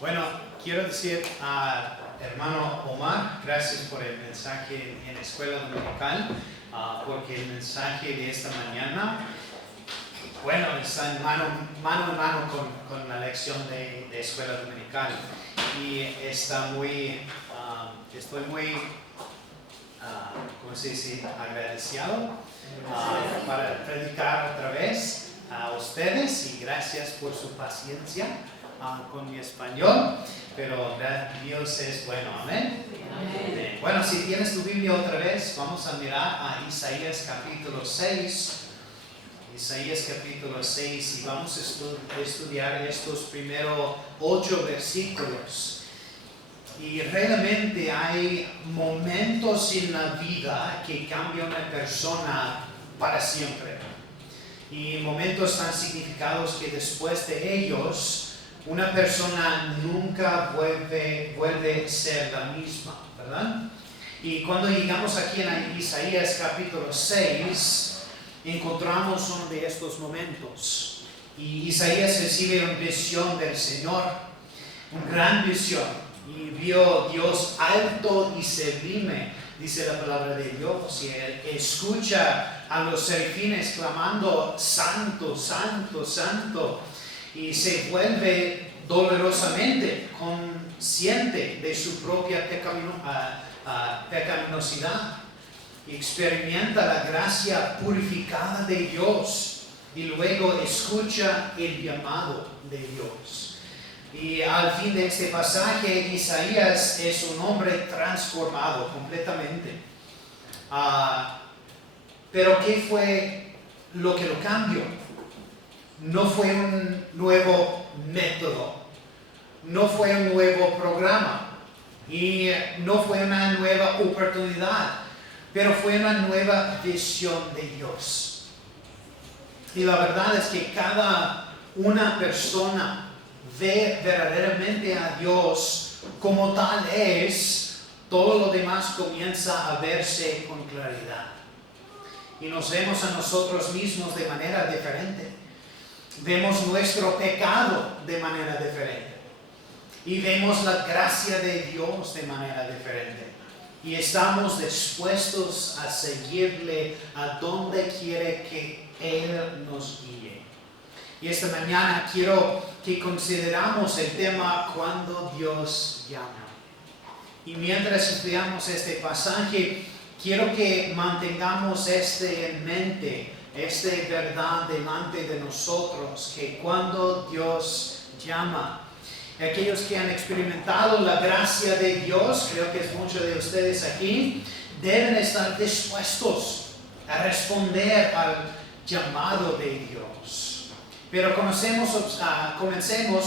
Bueno, quiero decir a hermano Omar, gracias por el mensaje en Escuela Dominical, porque el mensaje de esta mañana, bueno, está en mano en mano con la lección de Escuela Dominical. Y estoy muy, ¿cómo se dice?, agradecido para predicar otra vez a ustedes, y gracias por su paciencia con mi español, pero Dios es bueno, amén. Amén. Bueno, si tienes tu Biblia otra vez, vamos a mirar a Isaías capítulo 6. Isaías capítulo 6, y vamos a estudiar estos primeros 8 versículos. Y realmente hay momentos en la vida que cambian a una persona para siempre. Y momentos tan significados que después de ellos, una persona nunca vuelve a ser la misma, ¿verdad? Y cuando llegamos aquí en Isaías capítulo 6, encontramos uno de estos momentos. Y Isaías recibe una visión del Señor, una gran visión. Y vio Dios alto y sublime, dice la palabra de Dios. Y él escucha a los serafines clamando, Santo, Santo, Santo. Y se vuelve dolorosamente consciente de su propia pecaminosidad. Y experimenta la gracia purificada de Dios. Y luego escucha el llamado de Dios. Y al fin de este pasaje, Isaías es un hombre transformado completamente. Pero ¿qué fue lo que lo cambió? No fue un nuevo método, no fue un nuevo programa, y no fue una nueva oportunidad, pero fue una nueva visión de Dios. Y la verdad es que cada una persona ve verdaderamente a Dios como tal es, todo lo demás comienza a verse con claridad. Y nos vemos a nosotros mismos de manera diferente. Vemos nuestro pecado de manera diferente. Y vemos la gracia de Dios de manera diferente. Y estamos dispuestos a seguirle a donde quiere que Él nos guíe. Y esta mañana quiero que consideramos el tema cuando Dios llama. Y mientras estudiamos este pasaje, quiero que mantengamos en mente, esta verdad delante de nosotros, que cuando Dios llama, aquellos que han experimentado la gracia de Dios, creo que es muchos de ustedes aquí, deben estar dispuestos a responder al llamado de Dios. Pero comencemos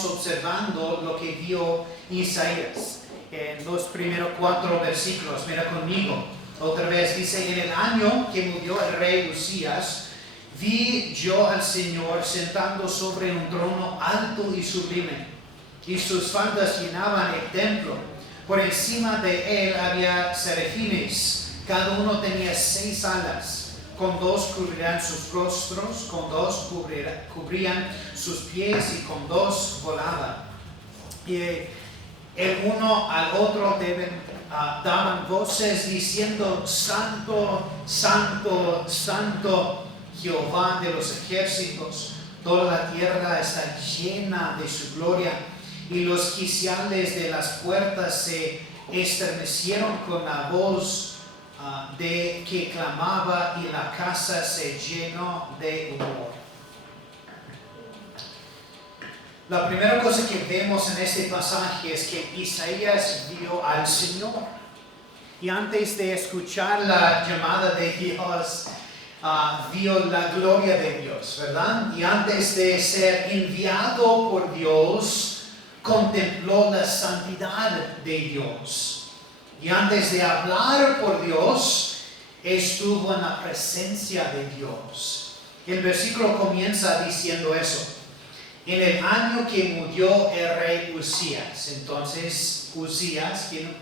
observando lo que vio Isaías en los primeros 4 versículos. Mira conmigo, otra vez dice: en el año que murió el rey Usías, vi yo al Señor sentado sobre un trono alto y sublime, y sus faldas llenaban el templo. Por encima de él había serafines, cada uno tenía 6 alas. Con 2 cubrían sus rostros, con 2 cubrían sus pies, y con 2 volaban. Y el uno al otro daban voces diciendo: Santo, Santo, Santo, Jehová de los ejércitos. Toda la tierra está llena de su gloria. Y los quiciales de las puertas se estremecieron con la voz de que clamaba, y la casa se llenó de humor. La primera cosa que vemos en este pasaje es que Isaías vio al Señor. Y antes de escuchar la llamada de Dios, vio la gloria de Dios, ¿verdad? Y antes de ser enviado por Dios, contempló la santidad de Dios. Y antes de hablar por Dios, estuvo en la presencia de Dios. El versículo comienza diciendo eso: en el año que murió el rey Usías. Entonces, Usías, ¿quién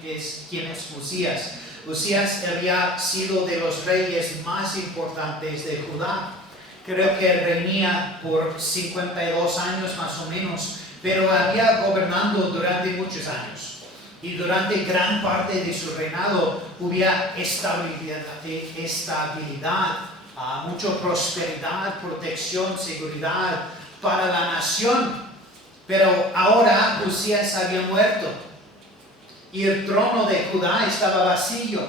es Usías? Usías había sido de los reyes más importantes de Judá. Creo que reinía por 52 años más o menos, pero había gobernando durante muchos años. Y durante gran parte de su reinado hubo estabilidad, mucha prosperidad, protección, seguridad para la nación. Pero ahora Usías había muerto y el trono de Judá estaba vacío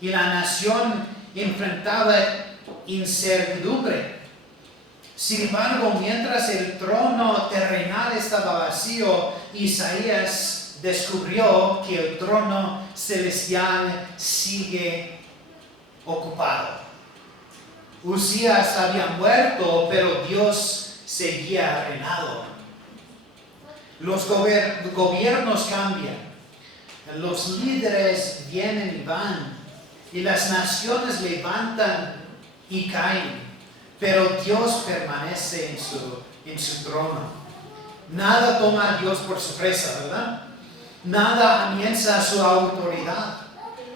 y la nación enfrentaba incertidumbre. Sin embargo, mientras el trono terrenal estaba vacío, Isaías descubrió que el trono celestial sigue ocupado. Usías había muerto, pero Dios seguía reinando. Los gobiernos cambian, los líderes vienen y van, y las naciones levantan y caen, pero Dios permanece en su trono. Nada toma a Dios por sorpresa, ¿verdad? Nada amenaza su autoridad,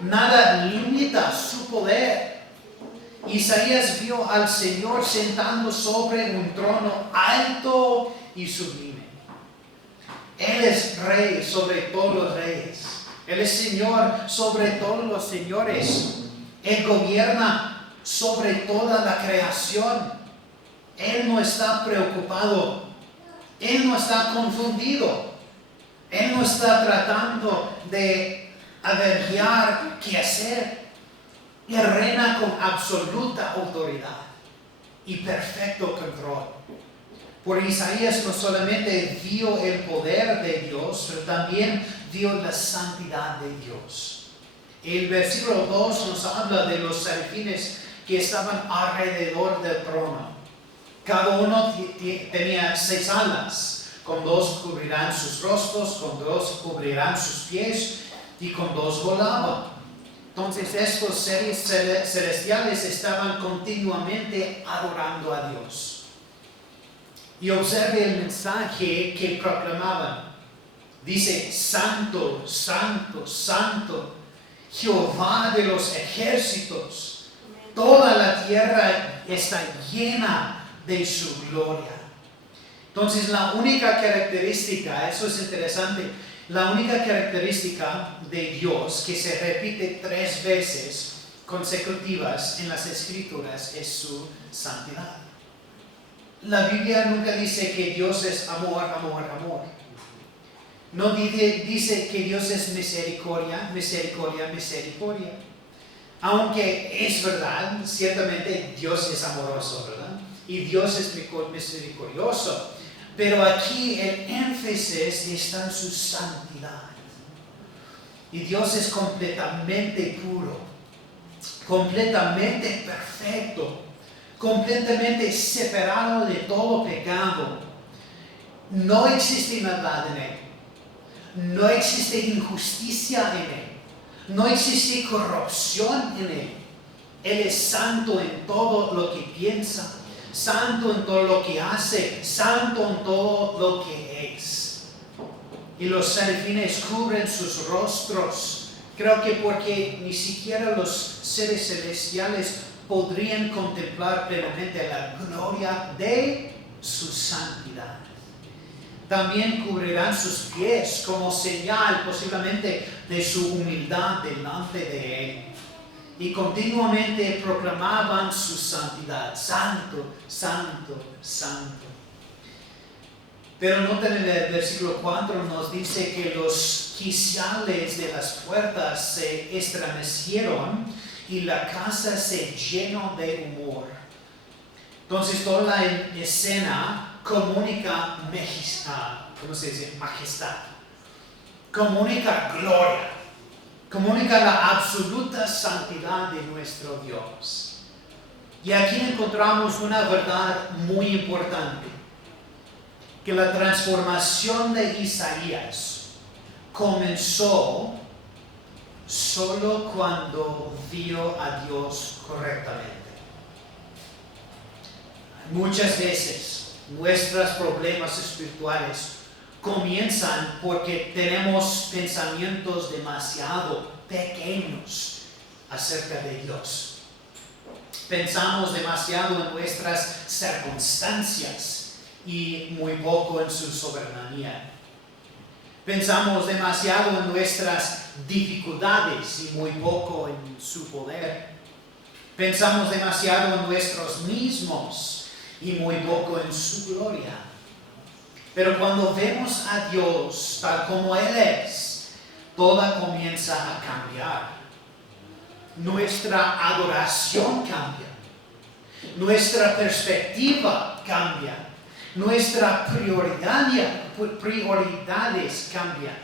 nada limita su poder. Isaías vio al Señor sentado sobre un trono alto y sublime. Él es rey sobre todos los reyes. Él es Señor sobre todos los señores. Él gobierna sobre toda la creación. Él no está preocupado. Él no está confundido. Él no está tratando de averiguar qué hacer. Él reina con absoluta autoridad y perfecto control. Por Isaías no solamente vio el poder de Dios, pero también vio la santidad de Dios. El versículo 2 nos habla de los serafines que estaban alrededor del trono. Cada uno tenía 6 alas. Con 2 cubrirán sus rostros, con 2 cubrirán sus pies y con 2 volaban. Entonces estos seres celestiales estaban continuamente adorando a Dios. Y observe el mensaje que proclamaban. Dice, Santo, Santo, Santo, Jehová de los ejércitos. Toda la tierra está llena de su gloria. Entonces la única característica, eso es interesante, la única característica de Dios que se repite 3 veces consecutivas en las Escrituras es su santidad. La Biblia nunca dice que Dios es amor, amor, amor. No dice que Dios es misericordia, misericordia, misericordia. Aunque es verdad, ciertamente Dios es amoroso, ¿verdad? Y Dios es misericordioso. Pero aquí el énfasis está en su santidad. Y Dios es completamente puro, completamente perfecto, completamente separado de todo pecado. No existe maldad en Él. No existe injusticia en Él. No existe corrupción en Él. Él es santo en todo lo que piensa, santo en todo lo que hace, santo en todo lo que es. Y los serafines cubren sus rostros. Creo que porque ni siquiera los seres celestiales podrían contemplar plenamente la gloria de su santidad. También cubrirán sus pies como señal posiblemente de su humildad delante de Él. Y continuamente proclamaban su santidad. Santo, santo, santo. Pero noten en el versículo 4 nos dice que los quiciales de las puertas se estremecieron y la casa se llenó de humor. Entonces toda la escena comunica majestad, comunica gloria, comunica la absoluta santidad de nuestro Dios. Y aquí encontramos una verdad muy importante, que la transformación de Isaías comenzó solo cuando vio a Dios correctamente. Muchas veces nuestros problemas espirituales comienzan porque tenemos pensamientos demasiado pequeños acerca de Dios. Pensamos demasiado en nuestras circunstancias y muy poco en su soberanía. Pensamos demasiado en nuestras dificultades y muy poco en su poder. Pensamos demasiado en nosotros mismos y muy poco en su gloria. Pero cuando vemos a Dios tal como Él es, todo comienza a cambiar. Nuestra adoración cambia. Nuestra perspectiva cambia. Nuestras prioridades cambian.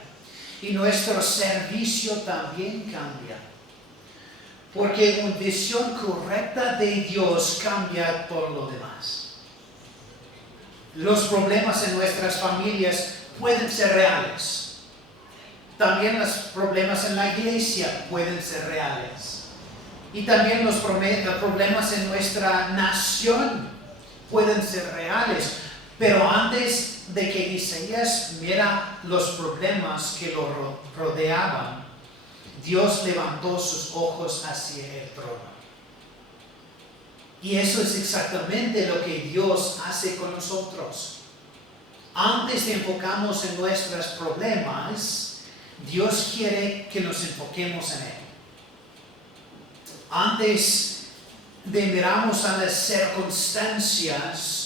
Y nuestro servicio también cambia. Porque una visión correcta de Dios cambia todo lo demás. Los problemas en nuestras familias pueden ser reales. También los problemas en la iglesia pueden ser reales. Y también los problemas en nuestra nación pueden ser reales. Pero antes de que Isaías mira los problemas que lo rodeaban, Dios levantó sus ojos hacia el trono. Y eso es exactamente lo que Dios hace con nosotros. Antes de enfocarnos en nuestros problemas, Dios quiere que nos enfoquemos en Él. Antes de mirarnos a las circunstancias,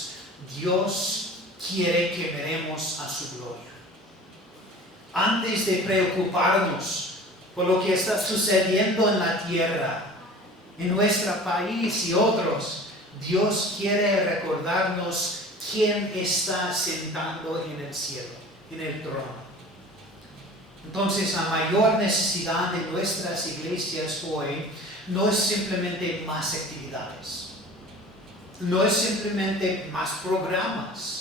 Dios quiere que miremos a su gloria. Antes de preocuparnos por lo que está sucediendo en la tierra, en nuestro país y otros, Dios quiere recordarnos quién está sentado en el cielo, en el trono. Entonces, la mayor necesidad de nuestras iglesias hoy no es simplemente más actividades, no es simplemente más programas,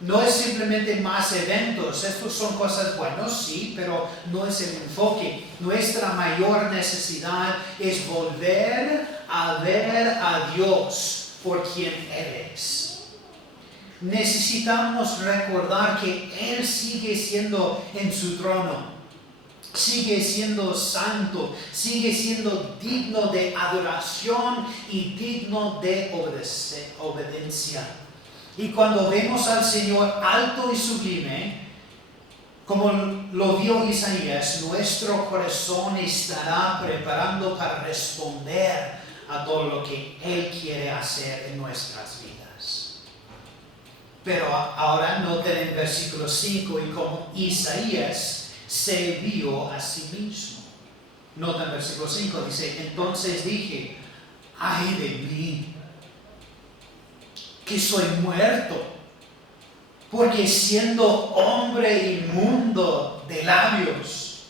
no es simplemente más eventos. Estos son cosas buenas, sí, pero no es el enfoque. Nuestra mayor necesidad es volver a ver a Dios por quien Él es. Necesitamos recordar que Él sigue siendo en su trono. Sigue siendo santo, sigue siendo digno de adoración y digno de obediencia. Y cuando vemos al Señor alto y sublime, como lo vio Isaías, nuestro corazón estará preparando para responder a todo lo que Él quiere hacer en nuestras vidas. Pero ahora noten en versículo 5 y como Isaías se vio a sí mismo. Nota en versículo 5, dice: entonces dije, ay de mí, que soy muerto, porque siendo hombre inmundo de labios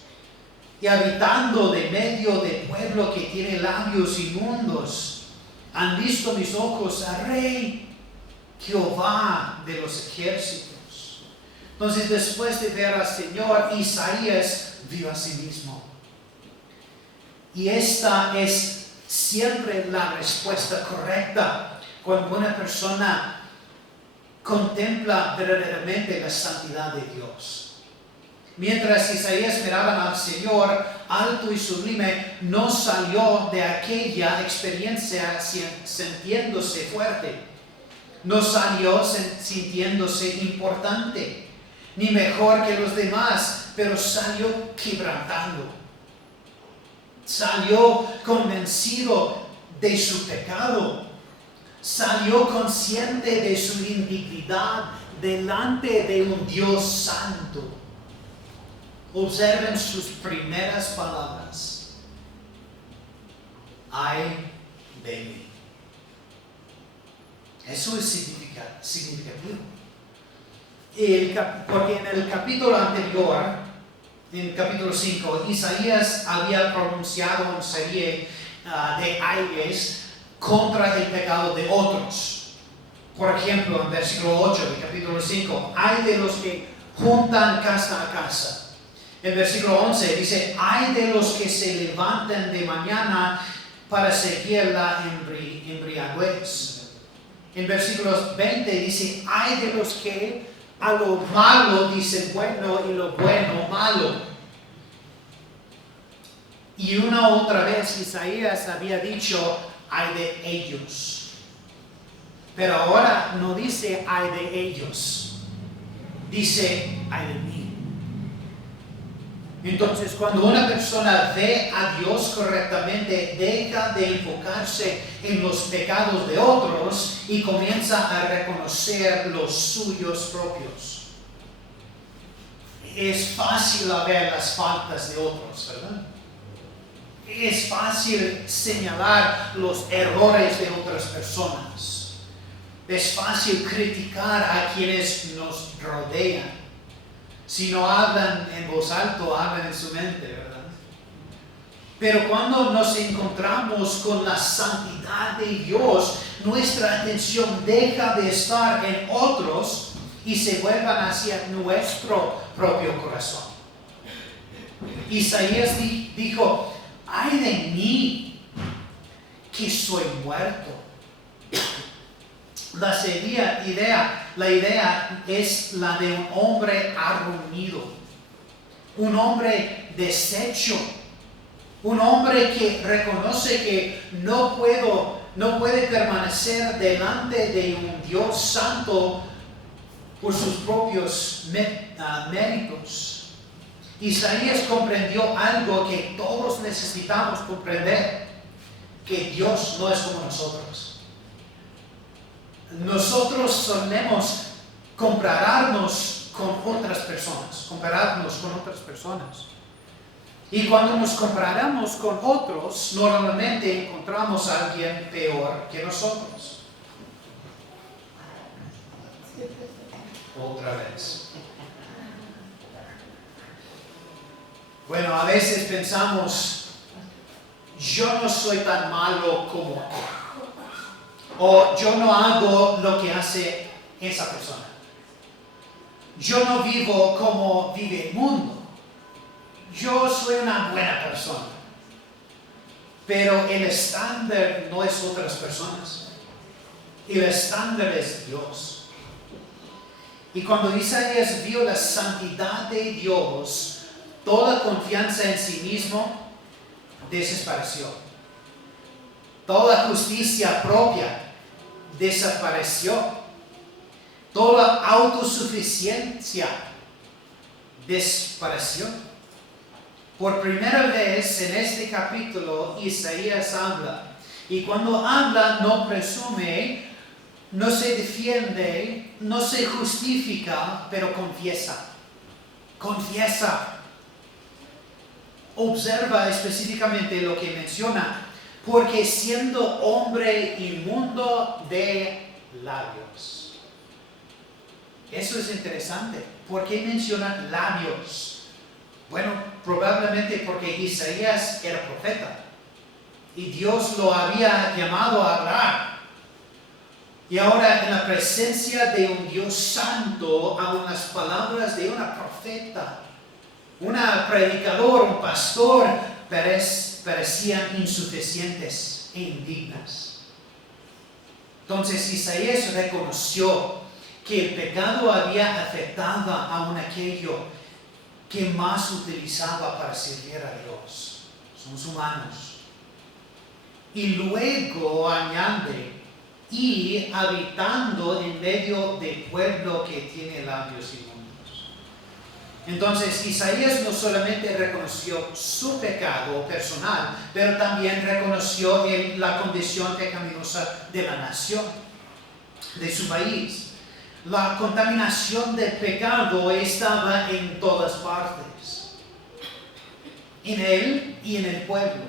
y habitando de medio de pueblo que tiene labios inmundos, han visto mis ojos al Rey, Jehová de los ejércitos. Entonces, después de ver al Señor, Isaías vio a sí mismo. Y esta es siempre la respuesta correcta cuando una persona contempla verdaderamente la santidad de Dios. Mientras Isaías miraba al Señor alto y sublime, no salió de aquella experiencia sintiéndose fuerte. No salió sintiéndose importante, ni mejor que los demás, pero salió quebrantando. Salió convencido de su pecado. Salió consciente de su indignidad delante de un Dios santo. Observen sus primeras palabras. Ay de mí. Eso es significativo. Porque en el capítulo anterior, en el capítulo 5, Isaías había pronunciado una serie de ayes contra el pecado de otros. Por ejemplo, en versículo 8 del capítulo 5, hay de los que juntan casa a casa. En versículo 11 dice, hay de los que se levantan de mañana para seguir la embriaguez. En versículos 20 dice, hay de los que a lo malo dicen bueno y lo bueno malo. Y una otra vez Isaías había dicho, ay de ellos. Pero ahora no dice ay de ellos, dice ay de mí. Entonces, cuando una persona ve a Dios correctamente, deja de enfocarse en los pecados de otros y comienza a reconocer los suyos propios. Es fácil ver las faltas de otros, ¿verdad? Es fácil señalar los errores de otras personas. Es fácil criticar a quienes nos rodean. Si no hablan en voz alta, hablan en su mente, ¿verdad? Pero cuando nos encontramos con la santidad de Dios, nuestra atención deja de estar en otros y se vuelvan hacia nuestro propio corazón. Isaías dijo, ay de mí, que soy muerto. La idea es la de un hombre arruinado, un hombre deshecho, un hombre que reconoce que no puede permanecer delante de un Dios santo por sus propios méritos. Isaías comprendió algo que todos necesitamos comprender, que Dios no es como nosotros. Nosotros solemos compararnos con otras personas. Y cuando nos comparamos con otros, normalmente encontramos a alguien peor que nosotros. Otra vez. Bueno, a veces pensamos, yo no soy tan malo como él. O yo no hago lo que hace esa persona. Yo no vivo como vive el mundo. Yo soy una buena persona. Pero el estándar no es otras personas. El estándar es Dios. Y cuando Isaías vio la santidad de Dios, toda confianza en sí mismo desapareció. Toda justicia propia desapareció. Toda autosuficiencia desapareció. Por primera vez en este capítulo, Isaías habla. Y cuando habla, no presume, no se defiende, no se justifica, pero confiesa. Confiesa. Observa específicamente lo que menciona. Porque siendo hombre inmundo de labios. Eso es interesante. ¿Por qué menciona labios? Bueno, probablemente porque Isaías era profeta. Y Dios lo había llamado a hablar. Y ahora en la presencia de un Dios santo, aún las palabras de una profeta, una predicador, un pastor, parecían insuficientes e indignas. Entonces Isaías reconoció que el pecado había afectado aún aquello que más utilizaba para servir a Dios. Somos humanos. Y luego añade, y habitando en medio del pueblo que tiene labios inmundos. Entonces Isaías no solamente reconoció su pecado personal, pero también reconoció la condición pecaminosa de la nación, de su país. La contaminación del pecado estaba en todas partes, en él y en el pueblo.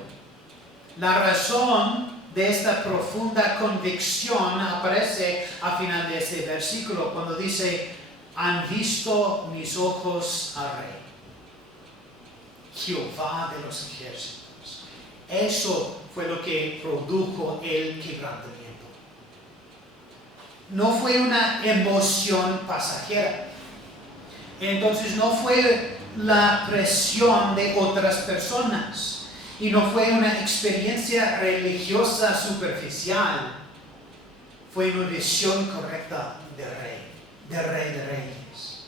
La razón de esta profunda convicción aparece al final de este versículo, cuando dice, han visto mis ojos al Rey, Jehová de los ejércitos. Eso fue lo que produjo el quebrantamiento. No fue una emoción pasajera. Entonces no fue la presión de otras personas. Y no fue una experiencia religiosa superficial. Fue una visión correcta del Rey de Reyes.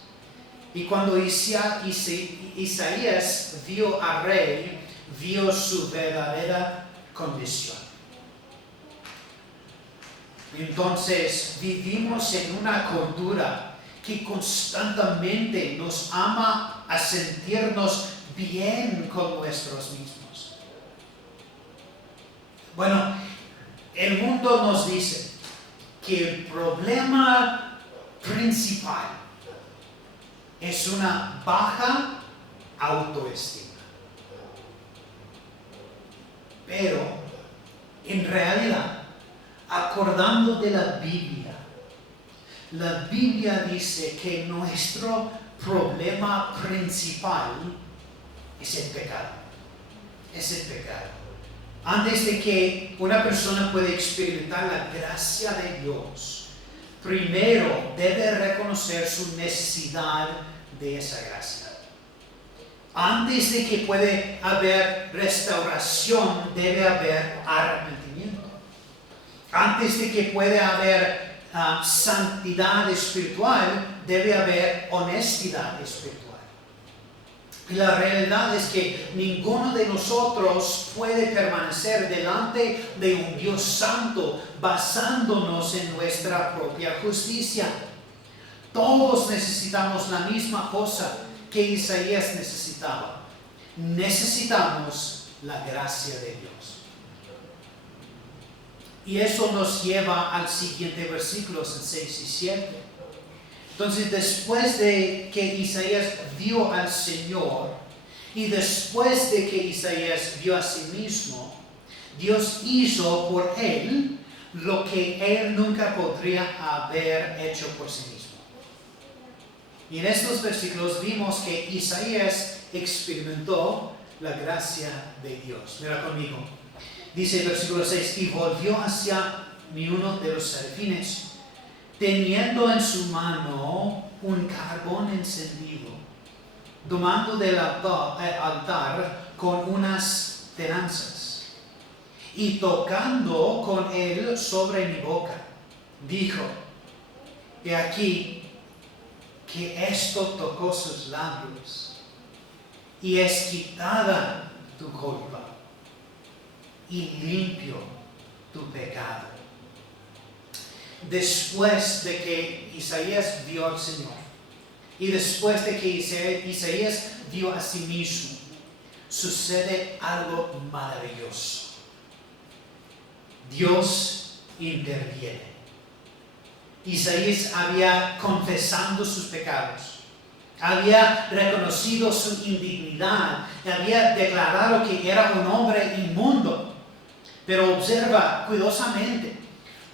Y cuando Isaías vio al Rey, vio su verdadera condición. Entonces vivimos en una cultura que constantemente nos ama a sentirnos bien con nosotros mismos. Bueno, el mundo nos dice que el problema principal es una baja autoestima. Pero, en realidad, acordando de la Biblia dice que nuestro problema principal es el pecado. Es el pecado. Antes de que una persona pueda experimentar la gracia de Dios, primero debe reconocer su necesidad de esa gracia. Antes de que pueda haber restauración, debe haber arrepentimiento. Antes de que pueda haber santidad espiritual, debe haber honestidad espiritual. Y la realidad es que ninguno de nosotros puede permanecer delante de un Dios santo basándonos en nuestra propia justicia. Todos necesitamos la misma cosa que Isaías necesitaba. Necesitamos la gracia de Dios. Y eso nos lleva al siguiente versículos en 6 y 7. Entonces, después de que Isaías vio al Señor y después de que Isaías vio a sí mismo, Dios hizo por él lo que él nunca podría haber hecho por sí mismo. Y en estos versículos vimos que Isaías experimentó la gracia de Dios. Mira conmigo. Dice el versículo 6, y volvió hacia mí uno de los serafines, teniendo en su mano un carbón encendido, tomando del altar con unas tenazas, y tocando con él sobre mi boca, dijo, he aquí que esto tocó sus labios, y es quitada tu culpa, y limpio tu pecado. Después de que Isaías vio al Señor y después de que Isaías vio a sí mismo, sucede algo maravilloso. Dios interviene. Isaías había confesado sus pecados, había reconocido su indignidad, había declarado que era un hombre inmundo. Pero observa cuidadosamente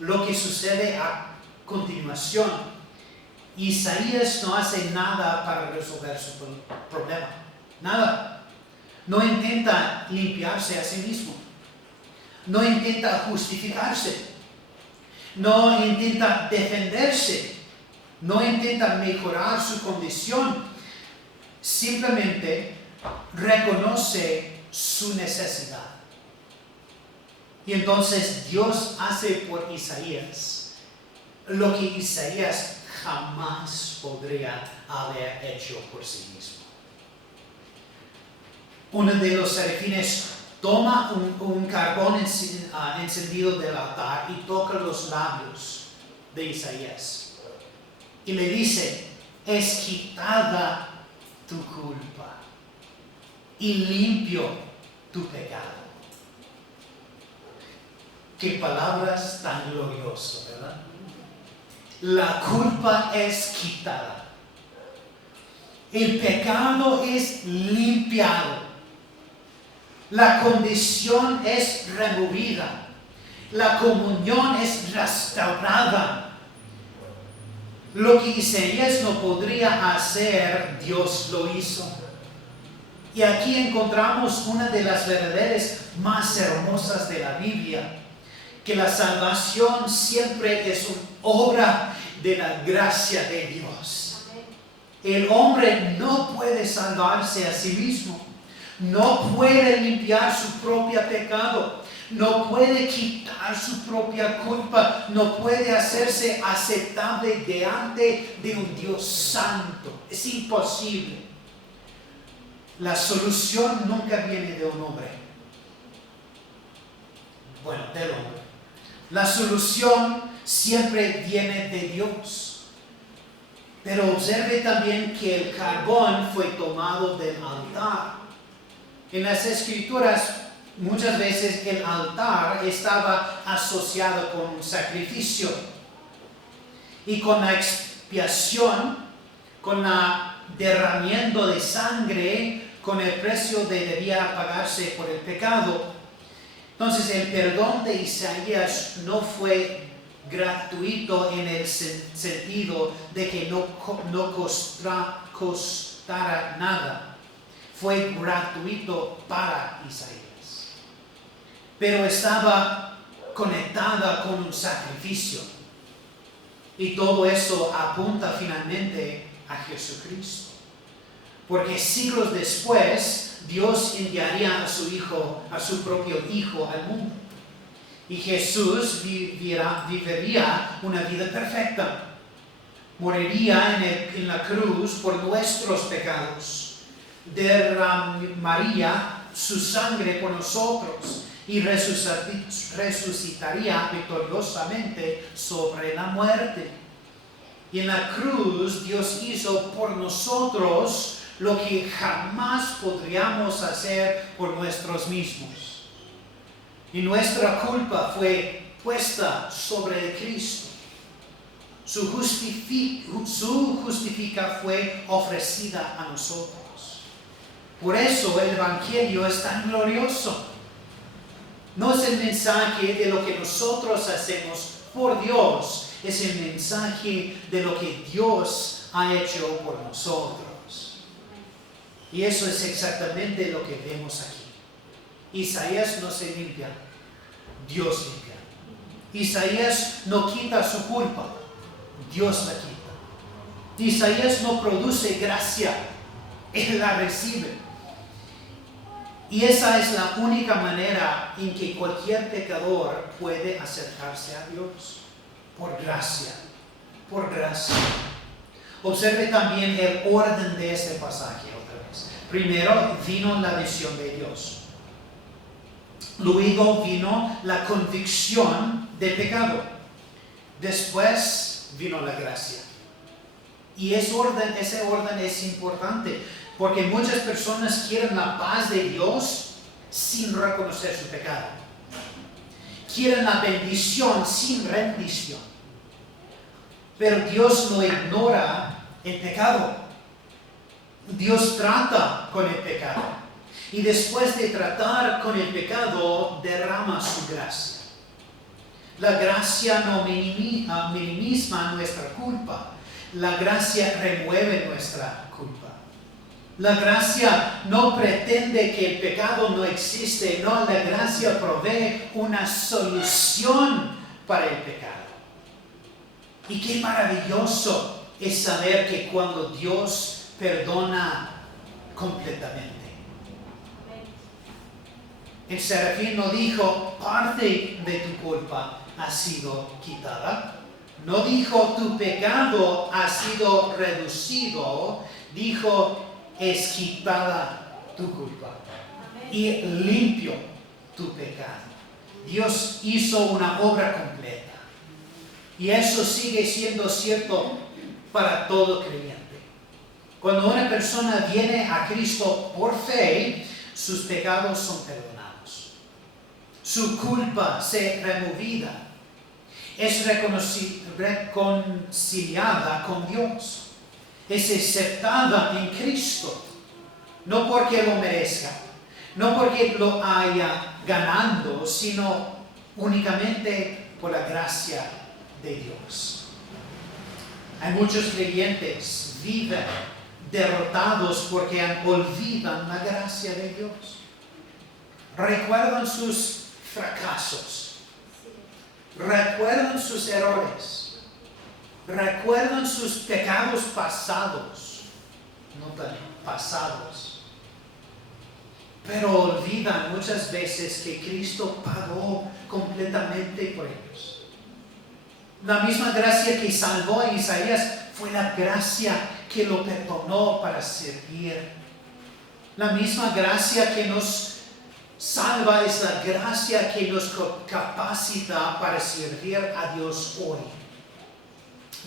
lo que sucede a continuación. Isaías no hace nada para resolver su problema. Nada. No intenta limpiarse a sí mismo. No intenta justificarse. No intenta defenderse. No intenta mejorar su condición. Simplemente reconoce su necesidad. Y entonces Dios hace por Isaías lo que Isaías jamás podría haber hecho por sí mismo. Uno de los serafines toma un carbón encendido del altar y toca los labios de Isaías. Y le dice, es quitada tu culpa y limpio tu pecado. Qué palabras tan gloriosas, ¿verdad? La culpa es quitada. El pecado es limpiado. La condición es removida. La comunión es restaurada. Lo que Isaías no podría hacer, Dios lo hizo. Y aquí encontramos una de las verdades más hermosas de la Biblia, que la salvación siempre es una obra de la gracia de Dios. El hombre no puede salvarse a sí mismo, no puede limpiar su propio pecado, no puede quitar su propia culpa, no puede hacerse aceptable delante de un Dios santo. Es imposible. La solución nunca viene de un hombre. Bueno, del hombre. La solución siempre viene de Dios. Pero observe también que el carbón fue tomado del altar. En las Escrituras, muchas veces el altar estaba asociado con un sacrificio y con la expiación, con el derramamiento de sangre, con el precio que debía pagarse por el pecado. Entonces el perdón de Isaías no fue gratuito en el sentido de que no costara nada. Fue gratuito para Isaías. Pero estaba conectada con un sacrificio. Y todo eso apunta finalmente a Jesucristo. Porque siglos después, Dios enviaría a su Hijo, a su propio Hijo al mundo. Y Jesús viviría una vida perfecta. Moriría en la cruz por nuestros pecados. Derramaría su sangre por nosotros y resucitaría victoriosamente sobre la muerte. Y en la cruz Dios hizo por nosotros lo que jamás podríamos hacer por nosotros mismos. Y nuestra culpa fue puesta sobre Cristo. Su justificación fue ofrecida a nosotros. Por eso el Evangelio es tan glorioso. No es el mensaje de lo que nosotros hacemos por Dios, es el mensaje de lo que Dios ha hecho por nosotros. Y eso es exactamente lo que vemos aquí. Isaías no se limpia, Dios limpia. Isaías no quita su culpa, Dios la quita. Isaías no produce gracia, Él la recibe. Y esa es la única manera en que cualquier pecador puede acercarse a Dios. Por gracia. Por gracia. Observe también el orden de este pasaje otra vez. Primero vino la visión de Dios. Luego vino la convicción de pecado. Después vino la gracia. Y ese orden es importante. Porque muchas personas quieren la paz de Dios sin reconocer su pecado. Quieren la bendición sin rendición. Pero Dios no ignora el pecado. Dios trata con el pecado. Y después de tratar con el pecado, derrama su gracia. La gracia no minimiza nuestra culpa. La gracia remueve nuestra culpa. La gracia no pretende que el pecado no existe, no, la gracia provee una solución para el pecado. Y qué maravilloso es saber que cuando Dios perdona completamente. El serafín no dijo, parte de tu culpa ha sido quitada. No dijo, tu pecado ha sido reducido. Dijo, es quitada tu culpa y limpio tu pecado. Dios hizo una obra completa. Y eso sigue siendo cierto para todo creyente. Cuando una persona viene a Cristo por fe, sus pecados son perdonados. Su culpa se removida. Es reconciliada con Dios. Es aceptada en Cristo, no porque lo merezca, no porque lo haya ganado, sino únicamente por la gracia de Dios. Hay muchos creyentes viven derrotados porque olvidan la gracia de Dios. Recuerdan sus fracasos, recuerdan sus errores. Recuerdan sus pecados pasados, no tan pasados, pero olvidan muchas veces que Cristo pagó completamente por ellos. La misma gracia que salvó a Isaías fue la gracia que lo perdonó para servir. La misma gracia que nos salva es la gracia que nos capacita para servir a Dios hoy.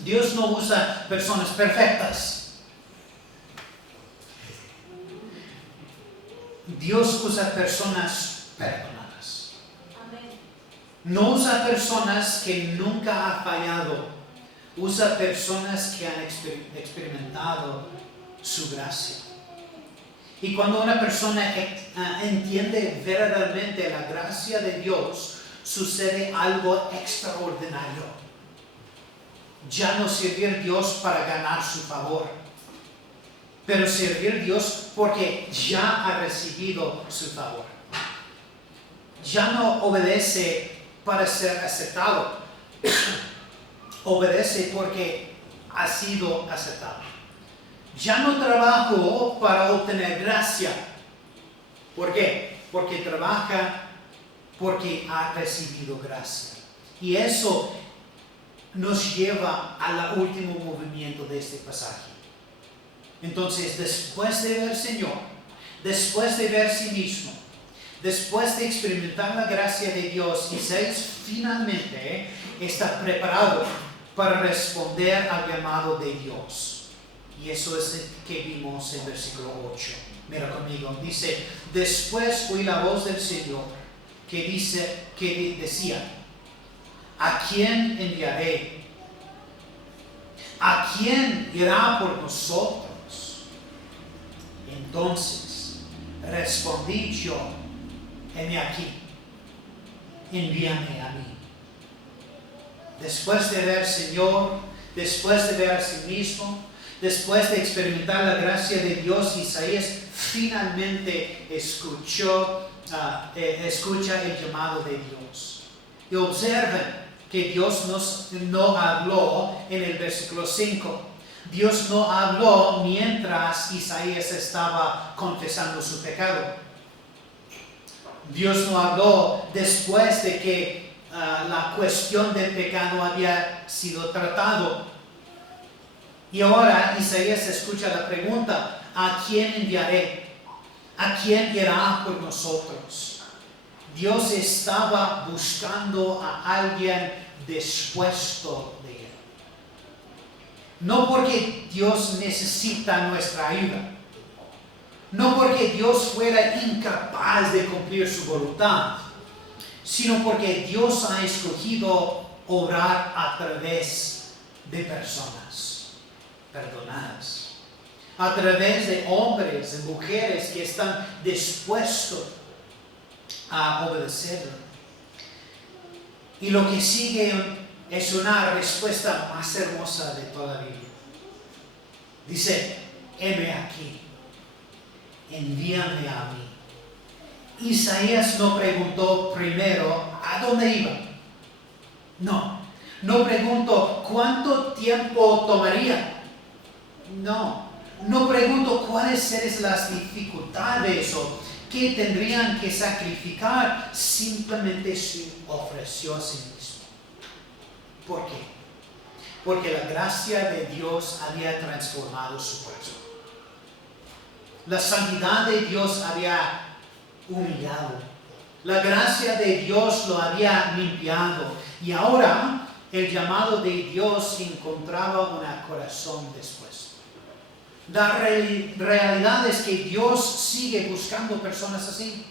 Dios no usa personas perfectas. Dios usa personas perdonadas. No usa personas que nunca han fallado. Usa personas que han experimentado su gracia. Y cuando una persona entiende verdaderamente la gracia de Dios, sucede algo extraordinario. Ya no servir a Dios para ganar su favor, pero servir a Dios porque ya ha recibido su favor. Ya no obedece para ser aceptado, obedece porque ha sido aceptado. Ya no trabajo para obtener gracia. ¿Por qué? Porque trabaja porque ha recibido gracia. Y eso nos lleva al último movimiento de este pasaje. Entonces, después de ver al Señor, después de ver a sí mismo, después de experimentar la gracia de Dios, Isaías finalmente está preparado para responder al llamado de Dios. Y eso es lo que vimos en versículo 8. Mira conmigo, dice, después oí la voz del Señor que decía, ¿a quién enviaré? ¿A quién irá por nosotros? Entonces respondí yo, heme aquí, envíame a mí. Después de ver al Señor, después de ver a sí mismo, después de experimentar la gracia de Dios, Isaías finalmente escucha el llamado de Dios. Y observen que Dios no habló en el versículo 5. Dios no habló mientras Isaías estaba confesando su pecado. Dios no habló después de que la cuestión del pecado había sido tratado. Y ahora Isaías escucha la pregunta, ¿a quién enviaré? ¿A quién irá por nosotros? Dios estaba buscando a alguien dispuesto de él. No porque Dios necesita nuestra ayuda. No porque Dios fuera incapaz de cumplir su voluntad, sino porque Dios ha escogido obrar a través de personas perdonadas, a través de hombres y mujeres que están dispuestos a obedecerlo. Y lo que sigue es una respuesta más hermosa de toda la Biblia. Dice, heme aquí, envíame a mí. Isaías no preguntó primero a dónde iba. No preguntó cuánto tiempo tomaría. No pregunto cuáles serían las dificultades o qué tendrían que sacrificar. Simplemente se ofreció a sí mismo. ¿Por qué? Porque la gracia de Dios había transformado su corazón. La santidad de Dios había humillado. La gracia de Dios lo había limpiado. Y ahora el llamado de Dios encontraba un corazón dispuesto. La realidad es que Dios sigue buscando personas así.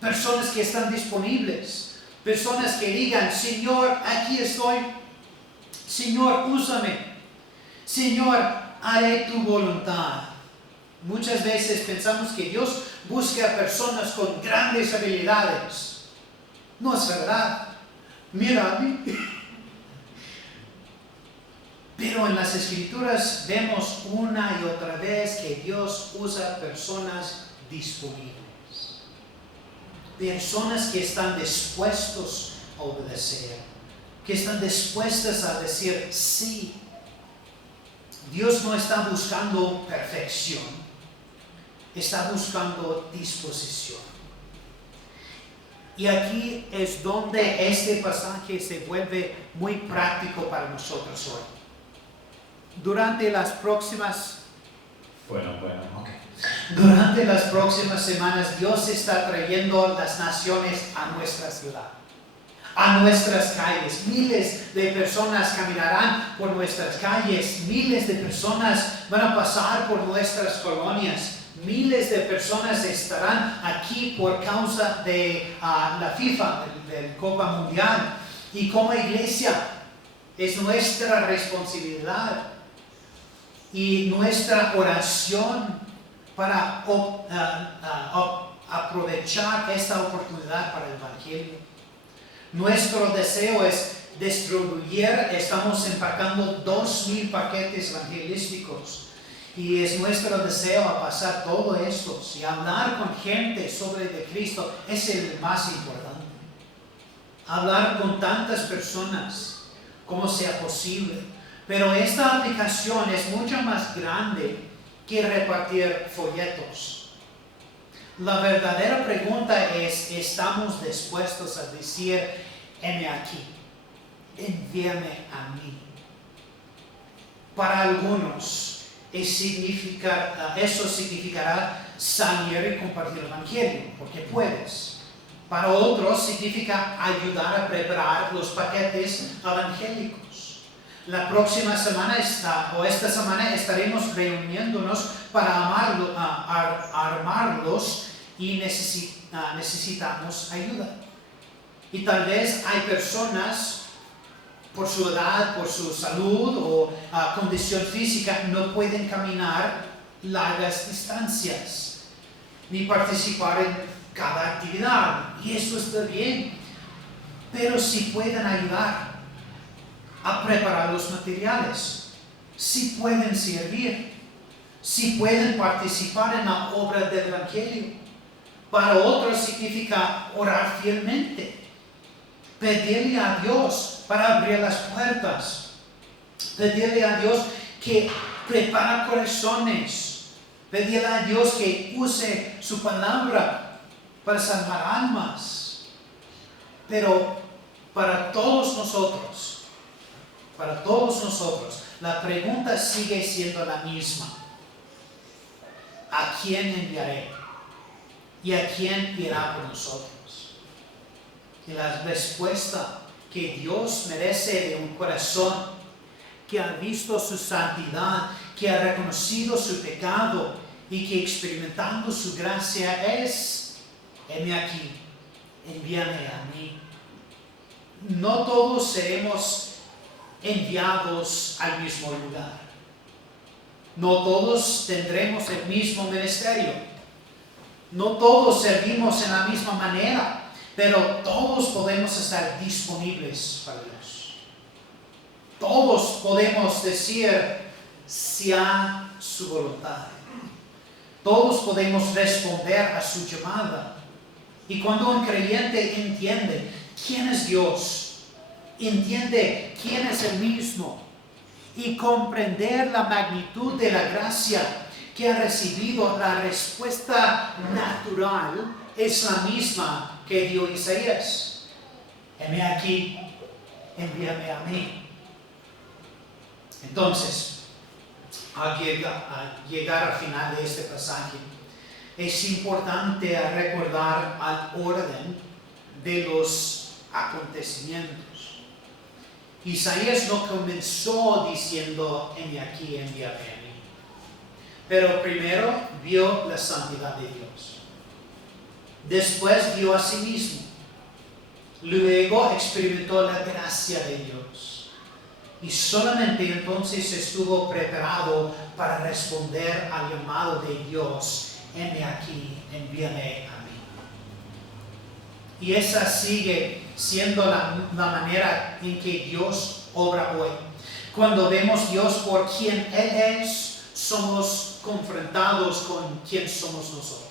Personas que están disponibles. Personas que digan, Señor, aquí estoy. Señor, úsame. Señor, haré tu voluntad. Muchas veces pensamos que Dios busca a personas con grandes habilidades. No es verdad. Mira a mí. Pero en las Escrituras vemos una y otra vez que Dios usa personas disponibles. Personas que están dispuestos a obedecer. Que están dispuestas a decir sí. Dios no está buscando perfección. Está buscando disposición. Y aquí es donde este pasaje se vuelve muy práctico para nosotros hoy. Durante las próximas semanas, Dios está trayendo las naciones a nuestra ciudad, a nuestras calles. Miles de personas caminarán por nuestras calles. Miles de personas van a pasar por nuestras colonias. Miles de personas estarán aquí por causa de la FIFA, del Copa Mundial. Y como iglesia es nuestra responsabilidad y nuestra oración para aprovechar esta oportunidad para el Evangelio. Nuestro deseo es distribuir, estamos empacando 2,000 paquetes evangelísticos. Y es nuestro deseo a pasar todo esto y hablar con gente sobre de Cristo es el más importante. Hablar con tantas personas como sea posible. Pero esta aplicación es mucho más grande que repartir folletos. La verdadera pregunta es, ¿estamos dispuestos a decir, heme aquí, envíame a mí? Para algunos, eso significará salir y compartir el Evangelio, porque puedes. Para otros significa ayudar a preparar los paquetes evangélicos. La próxima semana esta semana estaremos reuniéndonos para armarlos y necesitamos ayuda. Y tal vez hay personas por su edad, por su salud o condición física, no pueden caminar largas distancias ni participar en cada actividad. Y eso está bien. Pero si pueden ayudar a preparar los materiales, si pueden servir, si pueden participar en la obra del Evangelio. Para otros significa orar fielmente, pedirle a Dios para abrir las puertas, pedirle a Dios que prepare corazones, pedirle a Dios que use su palabra para salvar almas. Pero para todos nosotros, la pregunta sigue siendo la misma. ¿A quién enviaré? ¿Y a quién irá por nosotros? Y la respuesta que Dios merece de un corazón que ha visto su santidad, que ha reconocido su pecado y que experimentando su gracia es, heme aquí, envíame a mí. No todos seremos enviados al mismo lugar. No todos tendremos el mismo ministerio. No todos servimos en la misma manera. Pero todos podemos estar disponibles para Dios. Todos podemos decir sea su voluntad. Todos podemos responder a su llamada. Y cuando un creyente entiende quién es Dios, entiende quién es el mismo y comprender la magnitud de la gracia que ha recibido, la respuesta natural es la misma que dio Isaías. Heme aquí, envíame a mí. Entonces, al llegar al final de este pasaje, es importante recordar el orden de los acontecimientos. Isaías no comenzó diciendo, heme aquí, envíame a mí. Pero primero vio la santidad de Dios. Después vio a sí mismo. Luego experimentó la gracia de Dios. Y solamente entonces estuvo preparado para responder al llamado de Dios. Heme aquí, envíame a mí. Y esa sigue siendo la manera en que Dios obra hoy. Cuando vemos a Dios por quien Él es, somos confrontados con quién somos nosotros.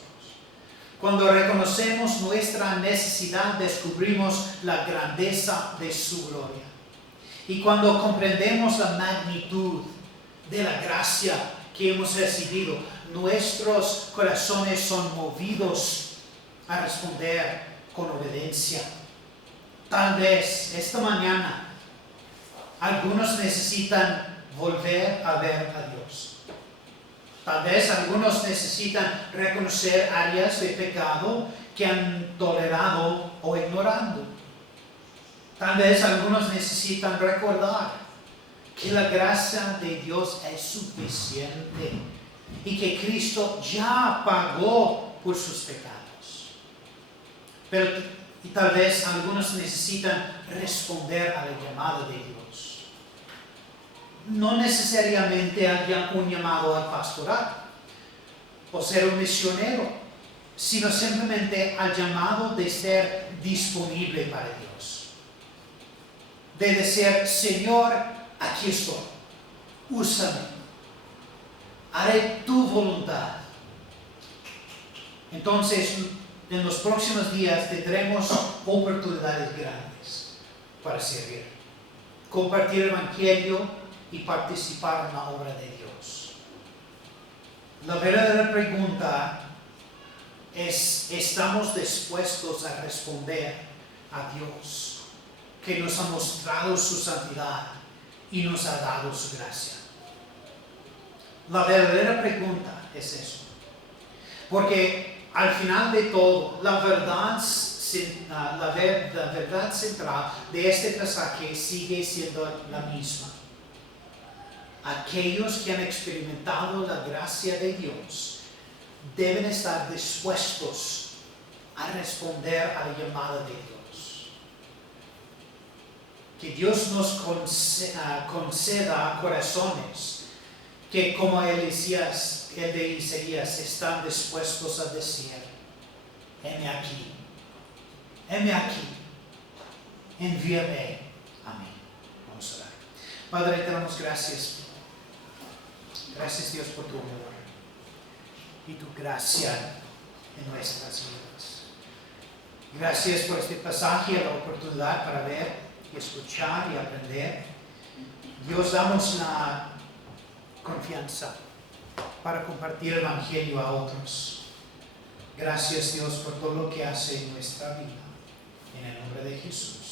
Cuando reconocemos nuestra necesidad, descubrimos la grandeza de su gloria. Y cuando comprendemos la magnitud de la gracia que hemos recibido, nuestros corazones son movidos a responder con obediencia. Tal vez esta mañana algunos necesitan volver a ver a Dios. Tal vez algunos necesitan reconocer áreas de pecado que han tolerado o ignorado. Tal vez algunos necesitan recordar que la gracia de Dios es suficiente y que Cristo ya pagó por sus pecados. Y tal vez algunos necesitan responder a la llamada de Dios. No necesariamente un llamado al pastoral o ser un misionero, sino simplemente al llamado de ser disponible para Dios. De decir, Señor, aquí estoy, úsame, haré tu voluntad. Entonces, en los próximos días tendremos oportunidades grandes para servir, compartir el Evangelio y participar en la obra de Dios. La verdadera pregunta es, ¿estamos dispuestos a responder a Dios, que nos ha mostrado su santidad y nos ha dado su gracia? La verdadera pregunta es eso. Porque al final de todo, la verdad central de este pasaje sigue siendo la misma. Aquellos que han experimentado la gracia de Dios deben estar dispuestos a responder a la llamada de Dios. Que Dios nos conceda corazones que, como el de Isaías, están dispuestos a decir, heme aquí, envíame a mí. Vamos a orar. Padre, te damos gracias. Gracias, Dios, por tu amor y tu gracia en nuestras vidas. Gracias por este pasaje, la oportunidad para ver y escuchar y aprender. Dios, damos la confianza para compartir el Evangelio a otros. Gracias, Dios, por todo lo que hace en nuestra vida. En el nombre de Jesús.